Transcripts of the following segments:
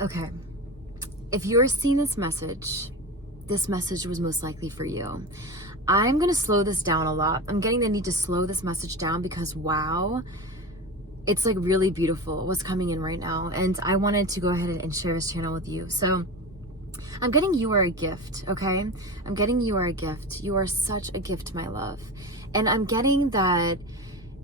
Okay, if you're seeing this message was most likely for you. I'm going to slow this down a lot. I'm getting the need to slow this message down because wow, it's like really beautiful what's coming in right now. And I wanted to go ahead and share this channel with you. So I'm getting you are a gift, okay? I'm getting you are a gift. You are such a gift, my love. And I'm getting that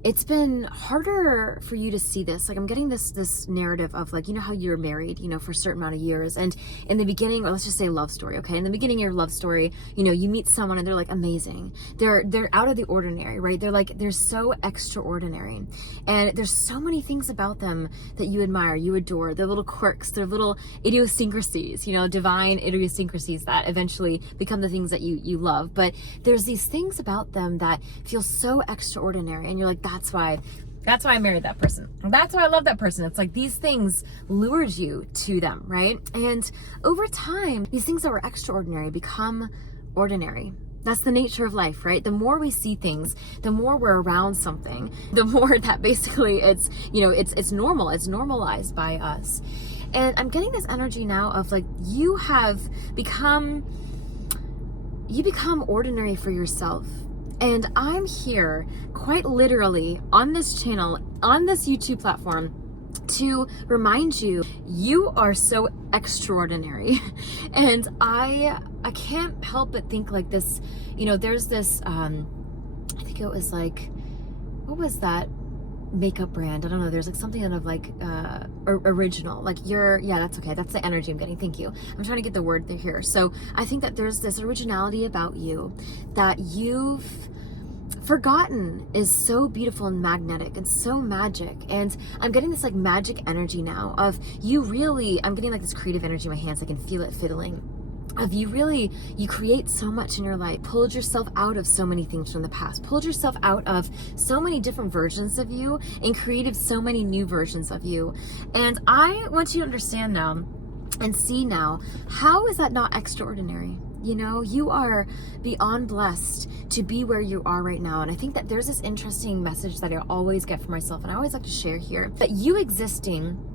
it's been harder for you to see this. Like I'm getting this narrative of like, you know how you're married, you know, for a certain amount of years. And in the beginning, or let's just say love story, okay? In the beginning of your love story, you know, you meet someone and they're like amazing. They're out of the ordinary, right? They're so extraordinary. And there's so many things about them that you admire, you adore, their little quirks, their little idiosyncrasies, you know, divine idiosyncrasies that eventually become the things that you love. But there's these things about them that feel so extraordinary. And you're like, that's why I married that person. That's why I love that person. It's like these things lured you to them, right? And over time, these things that were extraordinary become ordinary. That's the nature of life, right? The more we see things, the more we're around something, the more that basically it's, you know, it's normal, it's normalized by us. And I'm getting this energy now of like, you become ordinary for yourself. And I'm here quite literally on this channel, on this YouTube platform, to remind you, you are so extraordinary. And I can't help but think like this, you know, there's this, I think it was like, what was that makeup brand? I don't know. There's like something of like original, like yeah, that's okay. That's the energy I'm getting. Thank you. I'm trying to get the word here. So I think that there's this originality about you that you've forgotten is so beautiful and magnetic and so magic. And I'm getting this like magic energy now of you really, I'm getting like this creative energy in my hands. I can feel it fiddling. Of you create so much in your life, pulled yourself out of so many things from the past, pulled yourself out of so many different versions of you and created so many new versions of you. And I want you to understand now and see now, how is that not extraordinary? You know, you are beyond blessed to be where you are right now. And I think that there's this interesting message that I always get for myself, and I always like to share here, that you existing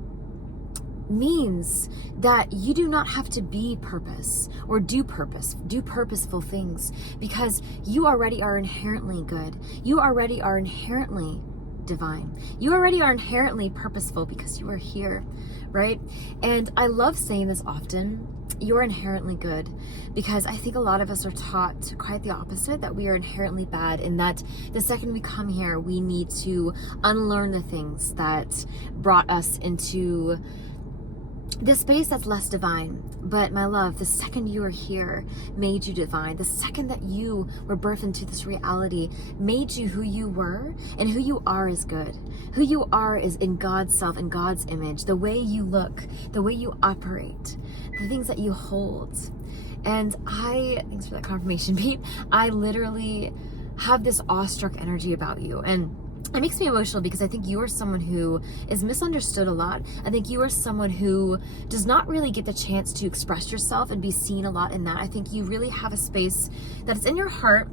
means that you do not have to be purpose or do purposeful things, because you already are inherently good. You already are inherently divine. You already are inherently purposeful because you are here, right? And I love saying this often. You're inherently good, because I think a lot of us are taught quite the opposite, that we are inherently bad, and that the second we come here, we need to unlearn the things that brought us into this space that's less divine. But my love, the second you are here made you divine. The second that you were birthed into this reality made you who you were, and who you are is good. Who you are is in God's self and God's image. The way you look, the way you operate, the things that you hold. And thanks for that confirmation, Pete. I literally have this awestruck energy about you. And it makes me emotional because I think you are someone who is misunderstood a lot. I think you are someone who does not really get the chance to express yourself and be seen a lot in that. I think you really have a space that is in your heart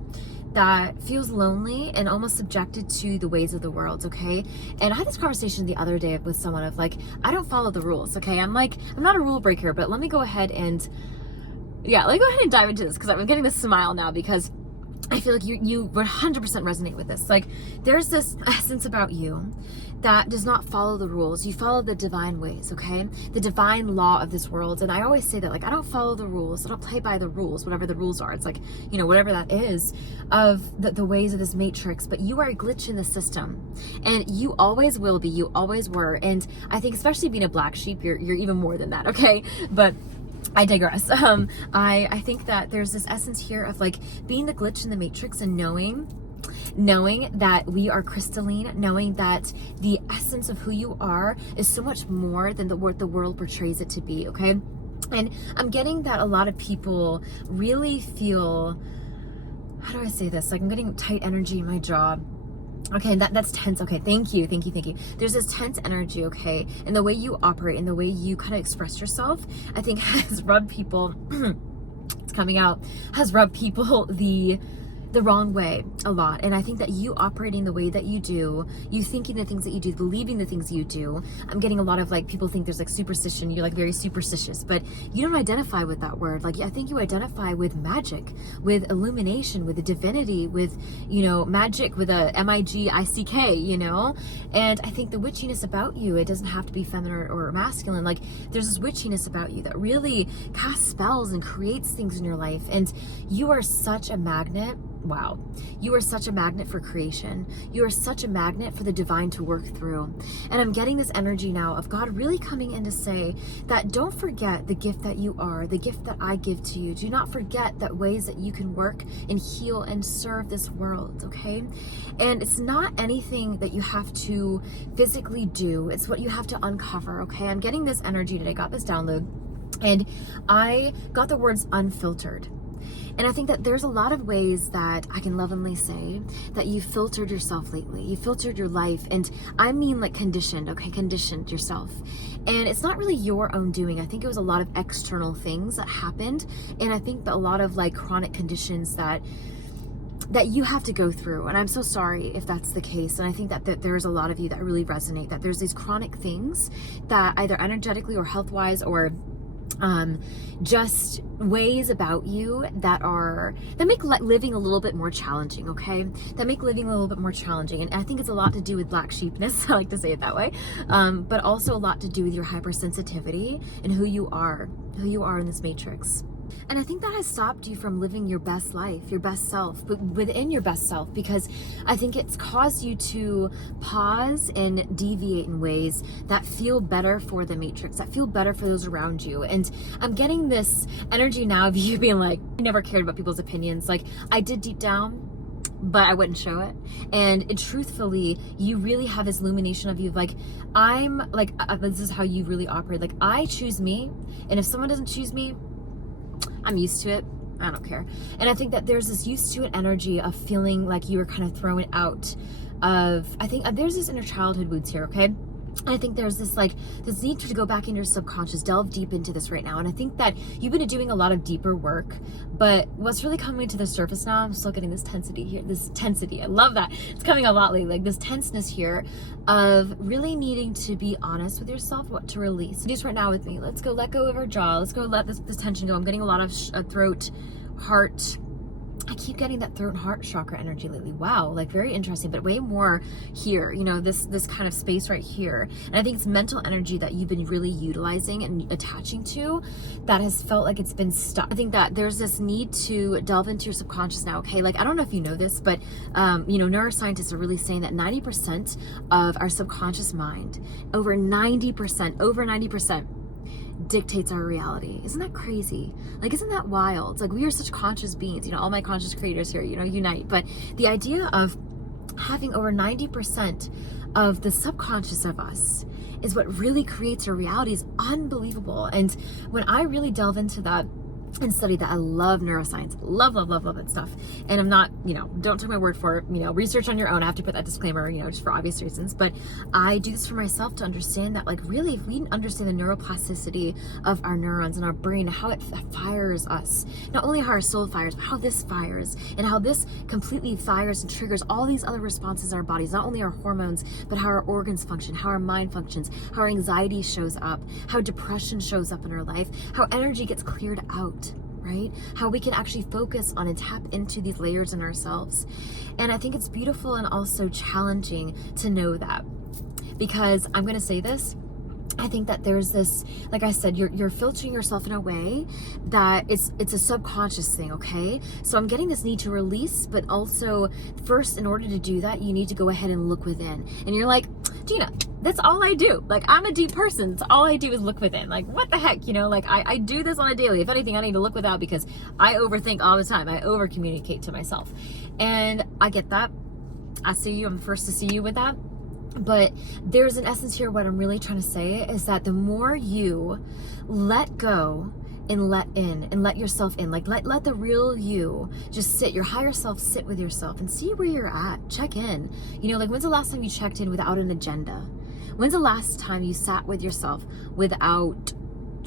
that feels lonely and almost subjected to the ways of the world, okay? And I had this conversation the other day with someone of like, I don't follow the rules, okay? I'm not a rule breaker, but let me go ahead and dive into this, because I'm getting this smile now because I feel like you 100% resonate with this. Like, there's this essence about you that does not follow the rules. You follow the divine ways, okay? The divine law of this world. And I always say that, like, I don't follow the rules. I don't play by the rules, whatever the rules are. It's like, you know, whatever that is of the ways of this matrix. But you are a glitch in the system. And you always will be. You always were. And I think especially being a black sheep, you're even more than that, okay? But I digress. I think that there's this essence here of like being the glitch in the matrix and knowing that we are crystalline, knowing that the essence of who you are is so much more than what the world portrays it to be, okay? And I'm getting that a lot of people really feel, how do I say this? Like, I'm getting tight energy in my jaw. Okay, that's tense. Okay, thank you. There's this tense energy, okay? And the way you operate and the way you kind of express yourself, I think has rubbed people, it's coming out, has rubbed people the the wrong way a lot. And I think that you operating the way that you do, you thinking the things that you do, believing the things you do, I'm getting a lot of like, people think there's like superstition, you're like very superstitious, but you don't identify with that word. Like, I think you identify with magic, with illumination, with the divinity, with, you know, magic with a M-I-G-I-C-K, you know? And I think the witchiness about you, it doesn't have to be feminine or masculine. Like, there's this witchiness about you that really casts spells and creates things in your life. And you are such a magnet. Wow. You are such a magnet for creation. You are such a magnet for the divine to work through. And I'm getting this energy now of God really coming in to say that don't forget the gift that you are, the gift that I give to you. Do not forget that ways that you can work and heal and serve this world, okay? And it's not anything that you have to physically do. It's what you have to uncover, okay? I'm getting this energy today. I got this download and I got the words unfiltered. And I think that there's a lot of ways that I can lovingly say that you filtered yourself lately. You filtered your life. And I mean like conditioned, okay? Conditioned yourself. And it's not really your own doing. I think it was a lot of external things that happened. And I think that a lot of like chronic conditions that you have to go through. And I'm so sorry if that's the case. And I think that there's a lot of you that really resonate, that there's these chronic things that either energetically or health-wise or just ways about you that make living a little bit more challenging, okay? That make living a little bit more challenging. And I think it's a lot to do with black sheepness, I like to say it that way, but also a lot to do with your hypersensitivity and who you are in this matrix. And I think that has stopped you from living your best life, your best self, but within your best self, because I think it's caused you to pause and deviate in ways that feel better for the matrix, that feel better for those around you. And I'm getting this energy now of you being like, I never cared about people's opinions. Like, I did deep down, but I wouldn't show it. And truthfully, you really have this illumination of you, like, I'm like, this is how you really operate. Like, I choose me, and if someone doesn't choose me, I'm used to it. I don't care. And I think that there's this used to it energy of feeling like you were kind of thrown out of, I think there's this inner childhood wounds here, okay? And I think there's this need to go back into your subconscious, delve deep into this right now. And I think that you've been doing a lot of deeper work, but what's really coming to the surface now, I'm still getting this tensity here, this tensity. I love that. It's coming a lot lately, like this tenseness here of really needing to be honest with yourself, what to release. Do this right now with me. Let's go let go of our jaw. Let's go let this tension go. I'm getting a lot of throat, heart. I keep getting that throat and heart chakra energy lately. Wow, like very interesting, but way more here, you know, this kind of space right here. And I think it's mental energy that you've been really utilizing and attaching to that has felt like it's been stuck. I think that there's this need to delve into your subconscious now, okay? Like, I don't know if you know this, but, you know, neuroscientists are really saying that 90% of our subconscious mind, over 90%, dictates our reality. Isn't that crazy? Like, isn't that wild? Like, we are such conscious beings, you know, all my conscious creators here, you know, unite. But the idea of having over 90% of the subconscious of us is what really creates our reality is unbelievable. And when I really delve into that and study that, I love neuroscience, love that stuff. And I'm not, you know, don't take my word for it, you know, research on your own. I have to put that disclaimer, you know, just for obvious reasons, but I do this for myself to understand that, like, really, if we understand the neuroplasticity of our neurons and our brain, how it fires us, not only how our soul fires, but how this fires, and how this completely fires and triggers all these other responses in our bodies, not only our hormones, but how our organs function, how our mind functions, how our anxiety shows up, how depression shows up in our life, how energy gets cleared out, right? How we can actually focus on and tap into these layers in ourselves. And I think it's beautiful and also challenging to know that, because I'm going to say this, I think that there's this, like I said, you're filtering yourself in a way that it's a subconscious thing, okay? So I'm getting this need to release, but also first, in order to do that, you need to go ahead and look within. And you're like, Gina, that's all I do. Like, I'm a deep person. So all I do is look within. Like, what the heck, you know, like I do this on a daily. If anything, I need to look without because I overthink all the time. I over communicate to myself. And I get that. I see you. I'm the first to see you with that. But there's an essence here. What I'm really trying to say is that the more you let go and let in and let yourself in, like let the real you just sit, your higher self sit with yourself and see where you're at. Check in. You know, like, when's the last time you checked in without an agenda? When's the last time you sat with yourself without,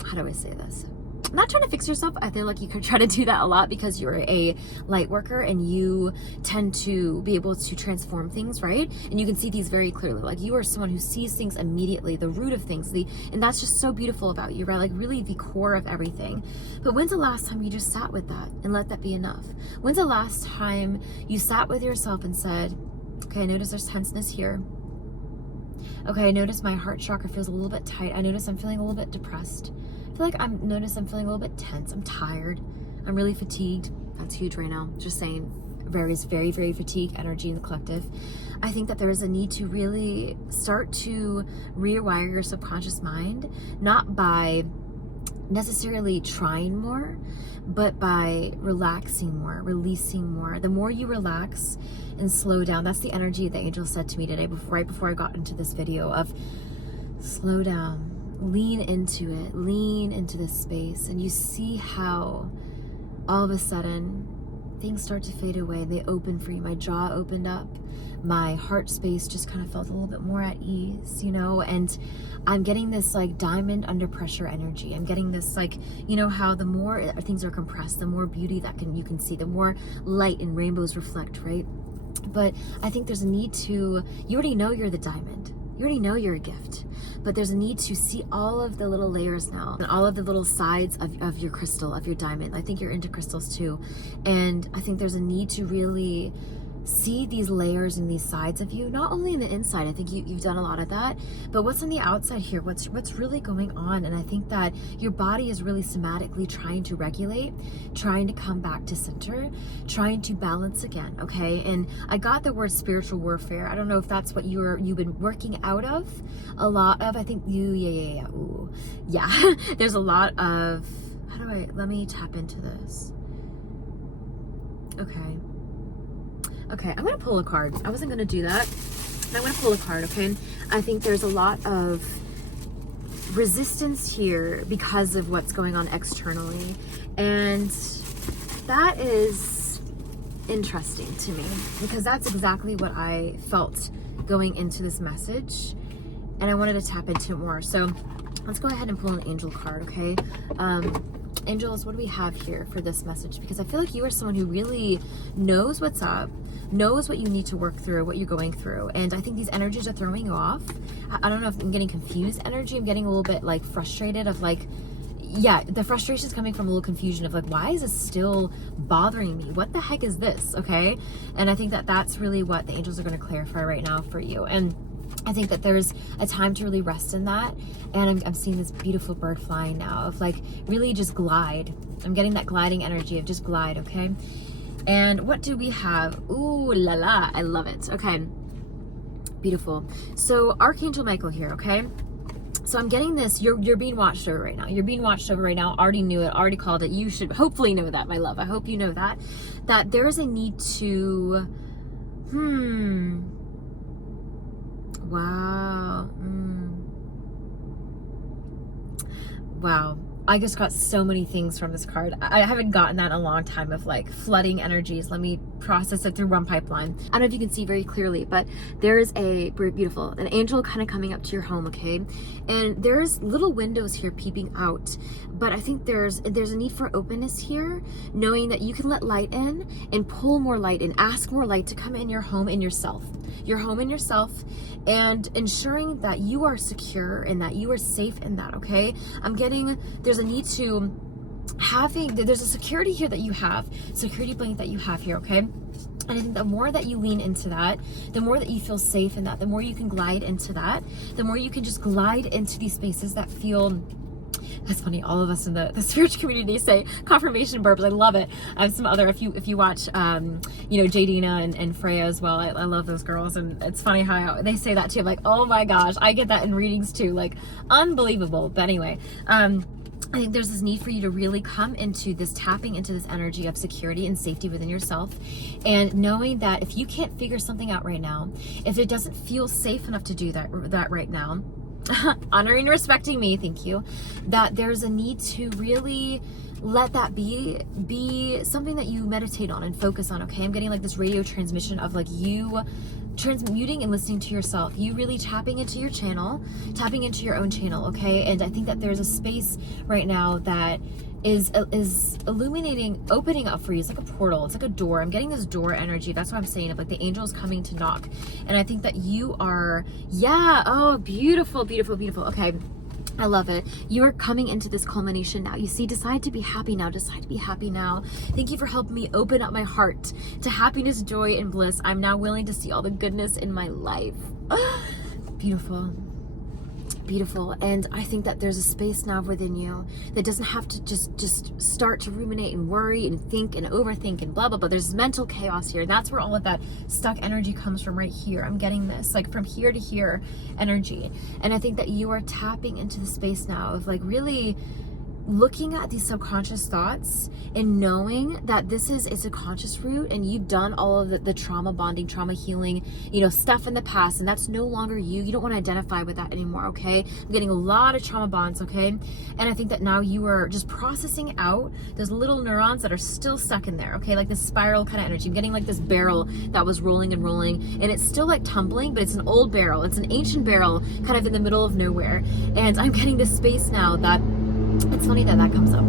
how do I say this? not trying to fix yourself. I feel like you could try to do that a lot because you're a light worker and you tend to be able to transform things, right? And you can see these very clearly. Like you are someone who sees things immediately, the root of things, and that's just so beautiful about you, right? Like really the core of everything. But when's the last time you just sat with that and let that be enough? When's the last time you sat with yourself and said, okay, I notice there's tenseness here. Okay, I notice my heart chakra feels a little bit tight. I notice I'm feeling a little bit depressed. I feel like I'm feeling a little bit tense. I'm tired. I'm really fatigued. That's huge right now. Just saying, very, very fatigued energy in the collective. I think that there is a need to really start to rewire your subconscious mind, not by necessarily trying more, but by relaxing more, releasing more. The more you relax and slow down, that's the energy that Angel said to me today, right before I got into this video, of slow down. Lean into it, lean into this space, and you see how all of a sudden things start to fade away. They open for you. My jaw opened up, my heart space just kind of felt a little bit more at ease, you know, and I'm getting this like diamond under pressure energy. I'm getting this like, you know, how the more things are compressed, the more beauty that you can see, the more light and rainbows reflect, right? But I think there's a need to, you already know you're the diamond. You already know you're a gift, but there's a need to see all of the little layers now and all of the little sides of your crystal, of your diamond. I think you're into crystals too. And I think there's a need to really see these layers and these sides of you, not only in the inside. I think you've done a lot of that, but what's on the outside here, what's really going on. And I think that your body is really somatically trying to regulate, trying to come back to center, trying to balance again. Okay. And I got the word spiritual warfare. I don't know if that's what you've been working out of a lot of. I think there's a lot of, let me tap into this. Okay, I'm going to pull a card. I wasn't going to do that. I'm going to pull a card, okay? I think there's a lot of resistance here because of what's going on externally. And that is interesting to me because that's exactly what I felt going into this message. And I wanted to tap into it more. So let's go ahead and pull an angel card, okay? Angels, what do we have here for this message? Because I feel like you are someone who really knows what's up, knows what you need to work through, what you're going through. And I think these energies are throwing you off. I don't know if I'm getting confused energy. I'm getting a little bit like frustrated of like, yeah, the frustration is coming from a little confusion of like, why is this still bothering me? What the heck is this? Okay. And I think that that's really what the angels are going to clarify right now for you. And I think that there's a time to really rest in that. And I'm seeing this beautiful bird flying now of like, really just glide. I'm getting that gliding energy of just glide, okay? And what do we have? Ooh la la, I love it. Okay, beautiful. So Archangel Michael here, okay? So I'm getting this, you're being watched over right now. You're being watched over right now. Already knew it, already called it. You should hopefully know that, my love. I hope you know that there is a need to, wow. Wow. I just got so many things from this card. I haven't gotten that in a long time of like flooding energies. Let me process it through one pipeline. I don't know if you can see very clearly, but there is an angel kind of coming up to your home, okay? And there's little windows here peeping out, but I think there's a need for openness here, knowing that you can let light in and pull more light in, ask more light to come in your home in yourself. Your home in yourself, and ensuring that you are secure and that you are safe in that, okay? I'm getting, there's a need to there's a security here that you have, security blanket that you have here, okay? And I think the more that you lean into that, the more that you feel safe in that, the more you can glide into that, the more you can just glide into these spaces that feel, that's funny, all of us in the spiritual community say confirmation burps. I love it. I have some other, if you watch, Jadina and Freya as well. I love those girls. And it's funny how they say that too. I'm like, oh my gosh, I get that in readings too. Like, unbelievable. But anyway, I think there's this need for you to really come into this, tapping into this energy of security and safety within yourself, and knowing that if you can't figure something out right now, if it doesn't feel safe enough to do that right now, honoring and respecting me, thank you, that there's a need to really let that be something that you meditate on and focus on, okay? I'm getting like this radio transmission of like you transmuting and listening to yourself, you really tapping into your channel, tapping into your own channel, okay? And I think that there's a space right now that is illuminating, opening up for you. It's like a portal, it's like a door. I'm getting this door energy. That's what I'm saying, of like the angels coming to knock. And I think that you are, yeah, oh, beautiful, beautiful, beautiful. Okay, I love it. You are coming into this culmination now. You see, decide to be happy now. Decide to be happy now. Thank you for helping me open up my heart to happiness, joy, and bliss. I'm now willing to see all the goodness in my life. Beautiful. Beautiful. And I think that there's a space now within you that doesn't have to just start to ruminate and worry and think and overthink and blah blah blah. There's mental chaos here. That's where all of that stuck energy comes from, right here. I'm getting this like from here to here energy. And I think that you are tapping into the space now of like really looking at these subconscious thoughts and knowing that this is it's a conscious root, and you've done all of the trauma bonding, trauma healing, you know, stuff in the past, and that's no longer you. You don't want to identify with that anymore, okay? I'm getting a lot of trauma bonds, okay? And I think that now you are just processing out those little neurons that are still stuck in there, okay? Like this spiral kind of energy. I'm getting like this barrel that was rolling and rolling, and it's still like tumbling, but it's an old barrel. It's an ancient barrel kind of in the middle of nowhere. And I'm getting this space now that it's funny that that comes up.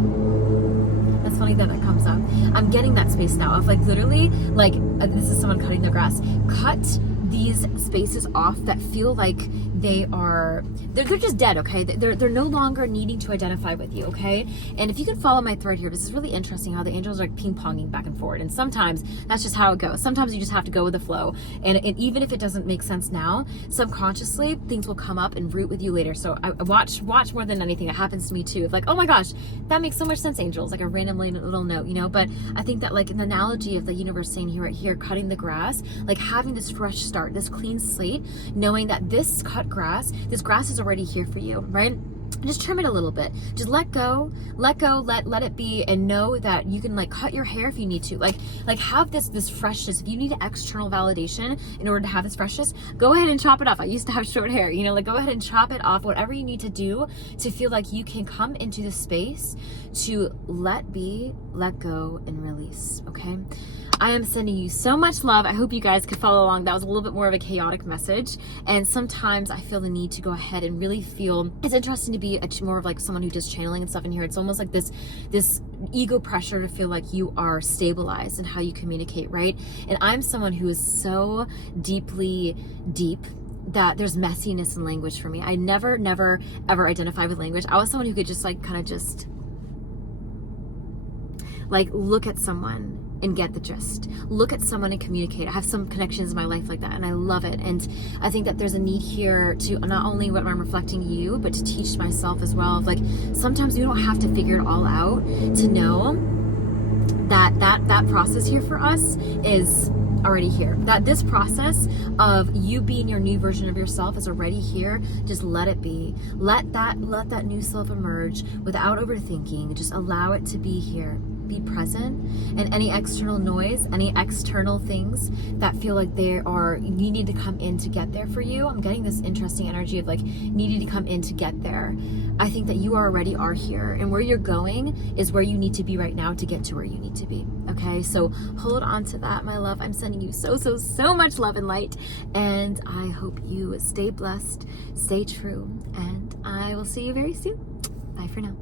That's funny that that comes up. I'm getting that space now of like literally like this is someone cutting their grass. Cut these spaces off that feel like they're just dead, okay? They're no longer needing to identify with you, okay? And if you can follow my thread here, this is really interesting how the angels are like ping-ponging back and forward. And sometimes that's just how it goes. Sometimes you just have to go with the flow. And even if it doesn't make sense now, subconsciously things will come up and root with you later. So I watch more than anything. It happens to me too. Of like, oh my gosh, that makes so much sense, angels. Like a randomly little note, you know? But I think that like an analogy of the universe saying here, right here, cutting the grass, like having this fresh start, this clean slate, knowing that this this grass is already here for you, right? Just trim it a little bit. Just let go, let it be, and know that you can like cut your hair if you need to. Like have this freshness. If you need external validation in order to have this freshness, go ahead and chop it off. I used to have short hair, you know, like go ahead and chop it off, whatever you need to do to feel like you can come into the space to let be, let go, and release, okay? I am sending you so much love. I hope you guys could follow along. That was a little bit more of a chaotic message. And sometimes I feel the need to go ahead and really feel, it's interesting to be more of like someone who does channeling and stuff in here. It's almost like this ego pressure to feel like you are stabilized in how you communicate, right? And I'm someone who is so deeply deep that there's messiness in language for me. I never, ever identify with language. I was someone who could just like kind of just like look at someone and get the gist. Look at someone and communicate. I have some connections in my life like that, and I love it. And I think that there's a need here to not only what I'm reflecting you, but to teach myself as well. Of like, sometimes you don't have to figure it all out to know that process here for us is already here. That this process of you being your new version of yourself is already here. Just let it be. Let that new self emerge without overthinking. Just allow it to be here. Be present, and any external noise, any external things that feel like you need to come in to get there for you. I'm getting this interesting energy of like needing to come in to get there. I think that you already are here, and where you're going is where you need to be right now to get to where you need to be. Okay, so hold on to that, my love. I'm sending you so much love and light, and I hope you stay blessed, stay true, and I will see you very soon. Bye for now.